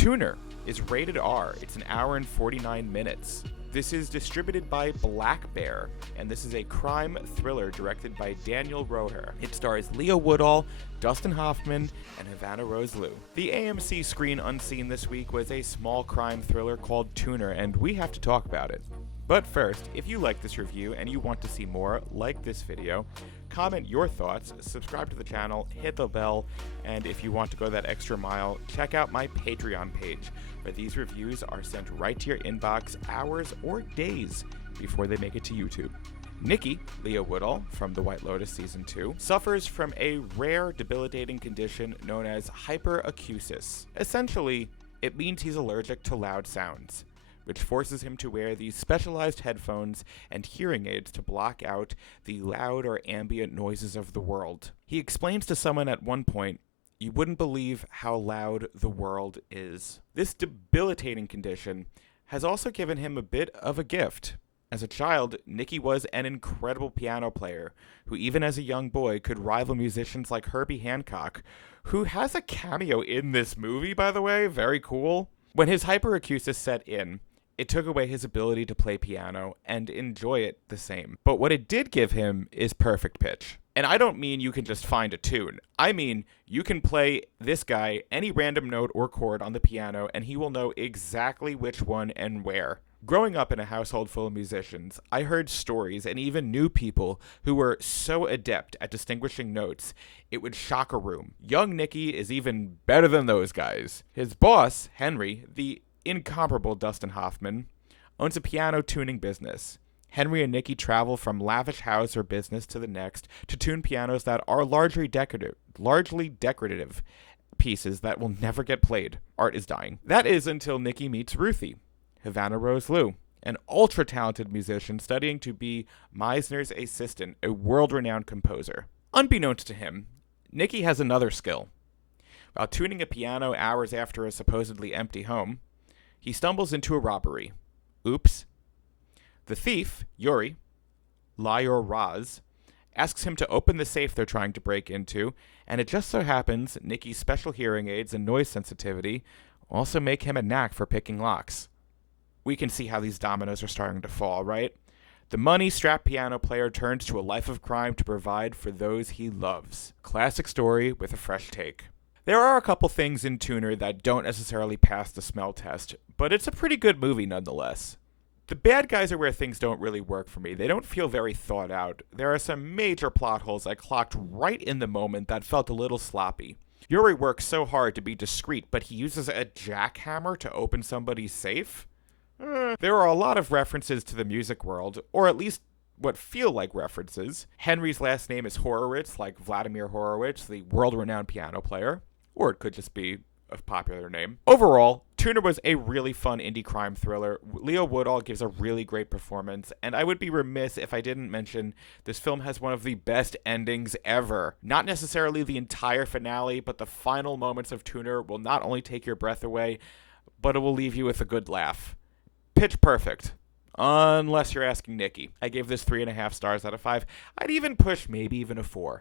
Tuner is rated R. It's an hour and 49 minutes. This is distributed by Black Bear, and this is a crime thriller directed by Daniel Roher. It stars Leo Woodhall, Dustin Hoffman, and Havana Rose-Liu. The AMC screen unseen this week was a small crime thriller called Tuner, and we have to talk about it. But first, if you like this review and you want to see more, like this video, comment your thoughts, subscribe to the channel, hit the bell, and if you want to go that extra mile, check out my Patreon page, where these reviews are sent right to your inbox hours or days before they make it to YouTube. Nikki, Leo Woodhall, from The White Lotus Season 2, suffers from a rare debilitating condition known as hyperacusis. Essentially, it means he's allergic to loud sounds, which forces him to wear these specialized headphones and hearing aids to block out the loud or ambient noises of the world. He explains to someone at one point, "You wouldn't believe how loud the world is." This debilitating condition has also given him a bit of a gift. As a child, Nicky was an incredible piano player who, even as a young boy, could rival musicians like Herbie Hancock, who has a cameo in this movie, by the way. Very cool. When his hyperacusis set in, it took away his ability to play piano and enjoy it the same. But what it did give him is perfect pitch. And I don't mean you can just find a tune. I mean you can play this guy any random note or chord on the piano and he will know exactly which one and where. Growing up in a household full of musicians, I heard stories and even knew people who were so adept at distinguishing notes, it would shock a room. Young Nicky is even better than those guys. His boss, Henry, the incomparable Dustin Hoffman, owns a piano tuning business. Henry and Nicky travel from lavish house or business to the next to tune pianos that are largely decorative pieces that will never get played. Art is dying. That is until Nicky meets Ruthie, Havana Rose-Liu, an ultra-talented musician studying to be Meisner's assistant, a world-renowned composer. Unbeknownst to him, Nicky has another skill. While tuning a piano hours after a supposedly empty home, he stumbles into a robbery. Oops. The thief, Yuri, Lior Raz, asks him to open the safe they're trying to break into, and it just so happens Nicky's special hearing aids and noise sensitivity also make him a knack for picking locks. We can see how these dominoes are starting to fall, right? The money-strapped piano player turns to a life of crime to provide for those he loves. Classic story with a fresh take. There are a couple things in Tuner that don't necessarily pass the smell test, but it's a pretty good movie nonetheless. The bad guys are where things don't really work for me. They don't feel very thought out. There are some major plot holes I clocked right in the moment that felt a little sloppy. Yuri works so hard to be discreet, but he uses a jackhammer to open somebody's safe? There are a lot of references to the music world, or at least what feel like references. Henry's last name is Horowitz, like Vladimir Horowitz, the world-renowned piano player. Or it could just be a popular name. Overall, Tuner was a really fun indie crime thriller. Leo Woodhall gives a really great performance, and I would be remiss if I didn't mention this film has one of the best endings ever. Not necessarily the entire finale, but the final moments of Tuner will not only take your breath away, but it will leave you with a good laugh. Pitch perfect. Unless you're asking Nicky. I gave this 3.5 stars out of 5. I'd even push maybe even a 4.